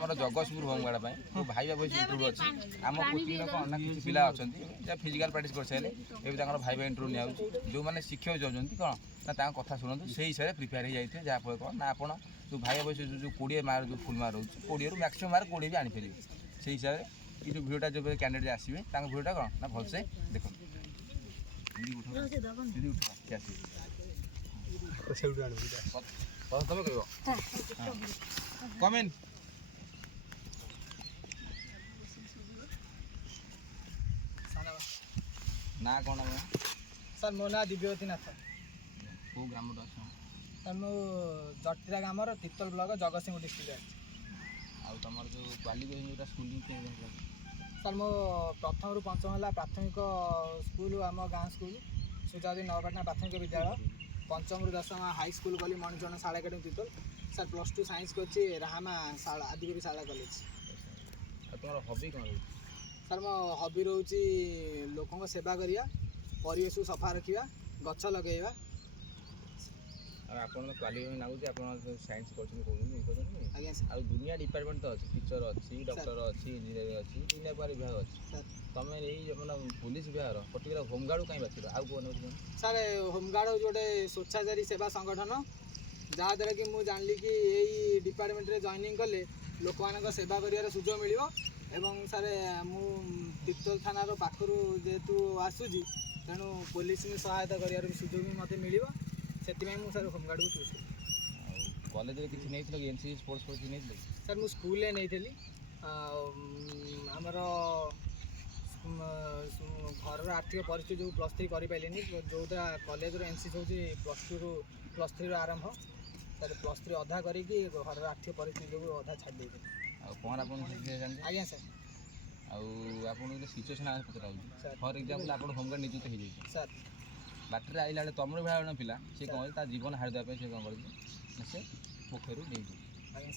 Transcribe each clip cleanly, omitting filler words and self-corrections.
ଆମର ଜଗତସିଂହପୁର ହୋମଗାର୍ଡ ପାଇଁ ମୁଁ ଭାଇବା ବୟସ ଇଣ୍ଟରଭ୍ୟୁ ଅଛି ଆମ କୋଚିଂର କ'ଣ ନା କିଛି ପିଲା ଅଛନ୍ତି ଯାହା ଫିଜିକାଲ୍ ପ୍ରାକ୍ଟିସ୍ କରିସାରିଲେ ଏବେ ତାଙ୍କର ଭାଇବା ଇଣ୍ଟରଭ୍ୟୁ ନିଆଯାଉଛି ଯେଉଁମାନେ ଶିକ୍ଷକ ଯାଉଛନ୍ତି କ'ଣ ନା ତାଙ୍କ କଥା ଶୁଣନ୍ତୁ ସେଇ ହିସାବରେ ପ୍ରିପେୟାର ହେଇଯାଇଥିବେ ଯାହାଫଳରେ କ'ଣ ନା ଆପଣ ଯେଉଁ ଭାଇବା ବୟସ ଯେଉଁ 20 ମାର୍କ ଯେଉଁ ଫୁଲ୍ ମାର୍କ ରହୁଛି 20ରୁ ମ୍ୟାକ୍ସିମମ୍ ମାର୍କ 20 ବି ଆଣିପାରିବେ ସେଇ ହିସାବରେ ଏଇ ଯେଉଁ ଭିଡ଼ିଓଟା ଯେଉଁ କ୍ୟାଣ୍ଡିଡେଟ୍ ଆସିବେ ତାଙ୍କ ଭିଡ଼ିଓଟା କ'ଣ ନା ଭଲସେ ଦେଖନ୍ତୁ ତମେ କହିବ କମେନ୍ ना कौन है सर मो ना दिव्यवती नाथ को ग्राम सर मो जटिरा ग्राम तीतल ब्लॉक जगतसिंहपुर डिस्ट्रिक्ट आउ तुम जो क्वालिफिकेशन जो स्कूलिंग सर मो प्रथम रु पंचम है प्राथमिक स्कूल आम गाँ स्कूल सुजादी नवपाटना प्राथमिक विद्यालय पंचम रु 10 हाई स्कूल गली मणिजन शाला एकेडमी तीतल सर +2 साइंस कर राहामा शाला आदिकरी शाला कॉलेज तुम्हारा हॉबी कौन सर मो हॉबी रोचे लोकों सेवा करिया परिवेश को सफा रखा गछ लगेगा आपन क्वालिफिकेशन लागुच आपन साइंस करछन आज्ञा आ दुनिया डिपार्टमेंट तो अछि टीचर अछि डॉक्टर अछि इंजीनियर अछि दुनिया पर विभाग अछि तमे एई माने पुलिस विभाग पर्टिकुलर होमगार्ड काई बाछिबा आ कोन सर होमगार्ड गोटे स्वेच्छाचारी सेवा संगठन जहाँ द्वारा कि मुझे जानली कि यही डिपार्टमेंट रे जॉइनिंग कले लोक मान सेवा करियार सुजोग मिलिबो एवं सर मु तीतल थानार पाखर जेहेतु आसूजी तेणु पुलिस में सहायता कर सुजोग भी मत मिल से सर होमगार्ड को चूज कर कॉलेज रे किछि नै थलो एनसीसी स्पोर्ट्स कोच नै थलो सर मु स्कूल रे नै थली हमर घर आर्थिक परिस्थिति जो +3 करि पाइलेनी जोटा कॉलेज रो एनसीसी होची +2 रु +3 रो आरंभ सर +3 अधा करी कि घर आर्थिक परिस्थिति जो अधा छाड़ दे आ कोन आपन आज्ञा सर आपन सिचुएशन आ पचरा फॉर एग्जांपल आपन होमगार्ड नियुक्त हो जाई सर बाटर आइला बेले तमर भाई पिला से कौन ता जीवन हार देवा से कौन कर से पोखर नहीं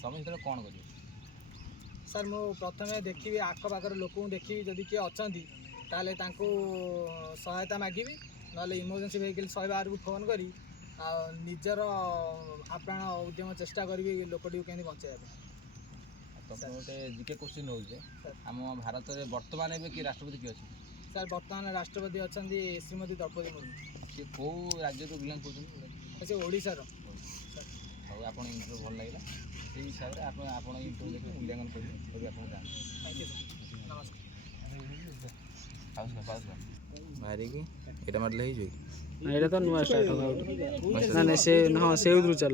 तुम से कौन कर सर मु प्रथम देखी आखपाखर लोक देखी जदि किए अच्छा ताले सहायता मागि ना इमरजेंसी व्हीकल 112 को फोन करी निजर आप्राण उद्यम चेष्टा करी लोकटी को केमती बचाइबा तुम गोटे जीके क्वेश्चन रोचे आम भारत में वर्तमान कि राष्ट्रपति किए अच्छे सर वर्तमान राष्ट्रपति अच्छा श्रीमती द्रौपदी मुर्मू सी कौ राज्य को बिलंग कर से ओडिशार आप इंटरव्यू भल लगे से हिसाब से आप इंटरव्यू देखिए मूल्यांकन करेंगे आप थैंक यू सर नमस्कार मारिकी ये मारे ये तो नुआ स्टार्ट होगा ना से हाँ से उधर चल